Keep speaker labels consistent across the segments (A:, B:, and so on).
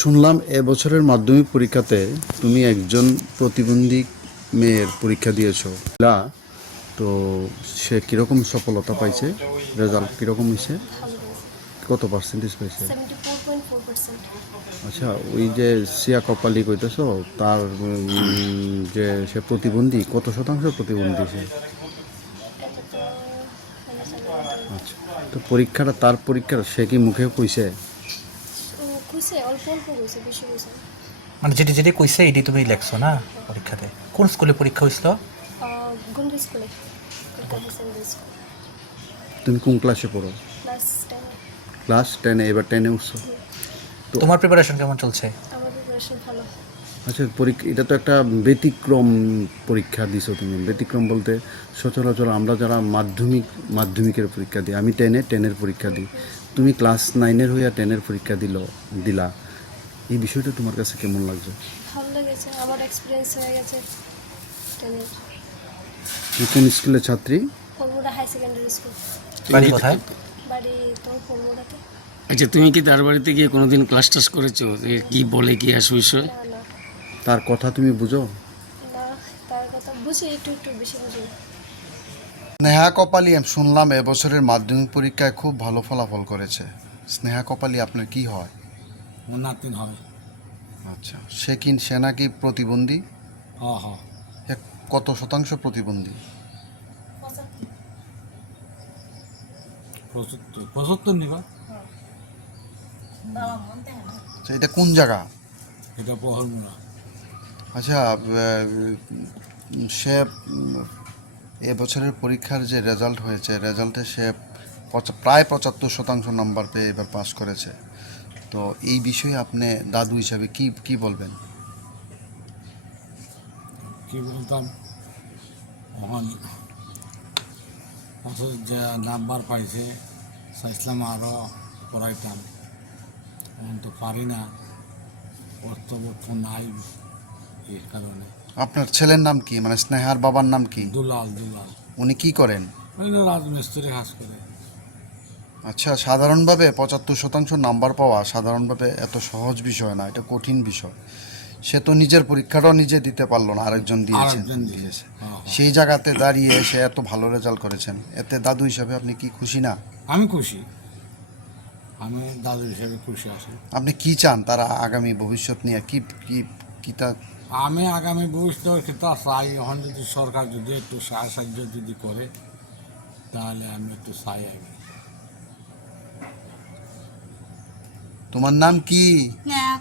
A: শুনলাম এবছরের মাধ্যমিক পরীক্ষাতে তুমি একজন প্রতিবন্ধী মেয়ের পরীক্ষা দিয়েছ। না তো সে কীরকম সফলতা পাইছে? রেজাল্ট কীরকম হয়েছে কত পার্সেন্টেজ পাইছে? আচ্ছা ওই যে সিয়া কপালি কইতেছ তার যে সে প্রতিবন্ধী কত শতাংশ প্রতিবন্ধী সে। আচ্ছা তো পরীক্ষাটা তার পরীক্ষার সে কি মুখে কইছে?
B: অল্প অল্প কইছে বেশি কইছে
C: মানে যেটি যেটি কইছে এটি তুমি লেখছো না পরীক্ষাতে? কোন স্কুলে পরীক্ষা হয়েছিল
B: গন্ধ স্কুলে
A: তুমি কোন ক্লাসে পড়ো?
B: ক্লাস টেন
A: ক্লাস টেনে এবার টেনে উঠছো? তো-
C: তোমার প্রিপারেশন কেমন চলছে?
B: আমার প্রিপারেশন ভালো।
A: আচ্ছা পরীক্ষা এটা তো একটা ব্যতিক্রম পরীক্ষা দিছো তুমি। ব্যতিক্রম বলতে সচরাচর আমরা যারা মাধ্যমিক মাধ্যমিকের পরীক্ষা দিই আমি টেনে টেনের পরীক্ষা দিই। তুমি ক্লাস নাইনের হইয়া টেনের পরীক্ষা দিল দিলা। এই বিষয়টা তোমার কাছে কেমন লাগছে?
B: ভালো লেগেছে আমার এক্সপিরিয়েন্স হয়ে গেছে টেনের
A: তুমি কোন স্কুলের ছাত্রী?
B: ফলমুড়া হাই সেকেন্ডারি স্কুল
C: বাড়ি কোথায়?
B: বাড়ি তো ফলমুড়াতে
D: আচ্ছা তুমি কি তার বাড়িতে গিয়ে কোনোদিন ক্লাস টাস করেছ? যে কি বলে কি আসে বিষয়?
B: না না।
A: তার কথা তুমি বুঝো?
B: না তার কথা বুঝি একটু একটু বেশি বুঝি।
A: স্নেহা কপালি শুনলাম এবছরের মাধ্যমিক পরীক্ষায় খুব ভালো ফলাফল করেছে। স্নেহা কপালি আপনার কি হয়?
E: নাতিন হয়।
A: আচ্ছা সে কি সে নাকি প্রতিবন্ধী?
E: হ হ
A: কত শতাংশ প্রতিবন্ধী?
E: পঁচাত্তর। পঁচাত্তর নিবা।
A: আচ্ছা, এটা কোন জায়গা?
E: এটা
A: আচ্ছা সে এবছরের পরীক্ষার যে রেজাল্ট হয়েছে রেজাল্টে সে প্রায় পঁচাত্তর শতাংশ নাম্বার পেয়ে এবার পাস করেছে। তো এই বিষয়ে আপনি দাদু হিসাবে কি কি বলবেন?
E: কি বলতাম? যে নাম্বার পাইছে চাইছিলাম আরও পড়াইতাম। এখন তো পারি না অর্থবর্থ নাই এই কারণে।
A: আপনার ছেলের নাম কি? মানে স্নেহার বাবার নাম কি?
E: দুলাল দুলাল।
A: উনি কি করেন?
E: রাজমিস্ত্রি কাজ করে।
A: আচ্ছা সাধারণভাবে পঁচাত্তর শতাংশ নাম্বার পাওয়া সাধারণভাবে এত সহজ বিষয় না এটা কঠিন বিষয়। সে তো নিজের পরীক্ষাটাও নিজে দিতে পারল না আরেকজন দিয়েছেন।
E: দিয়েছে।
A: দিয়েছে
E: হ্যাঁ, হ্যাঁ।
A: সেই জায়গাতে দাঁড়িয়ে সে এত ভালো রেজাল্ট করেছেন। এতে দাদু হিসাবে আপনি কি খুশি না?
E: আমি খুশি। আমি দাদু হিসেবে খুশি আছি।
A: আপনি কি চান তারা আগামী ভবিষ্যৎ নিয়ে? কি কি কি তা
E: আমি আগামী ভবিষ্যতের ক্ষেত্রে চাই। এখন যদি সরকার যদি একটু সাহায্য সাহায্য যদি করে তাহলে আমি একটু চাই আগে
A: তোমার নাম কি?
F: হ্যাঁ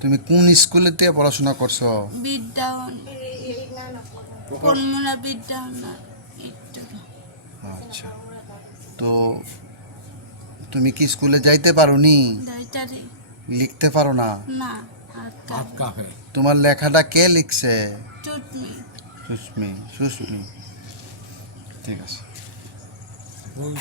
A: তুমি কোন স্কুলেতে পড়াশোনা করছ? আচ্ছা। তো তুমি কি স্কুলে যাইতে পারো নি লিখতে পারো না?
F: না।
E: হাত কাঁপে
A: তোমার লেখাটা কে লিখছে? সুস্মি সুস্মি। ঠিক আছে।
E: ওই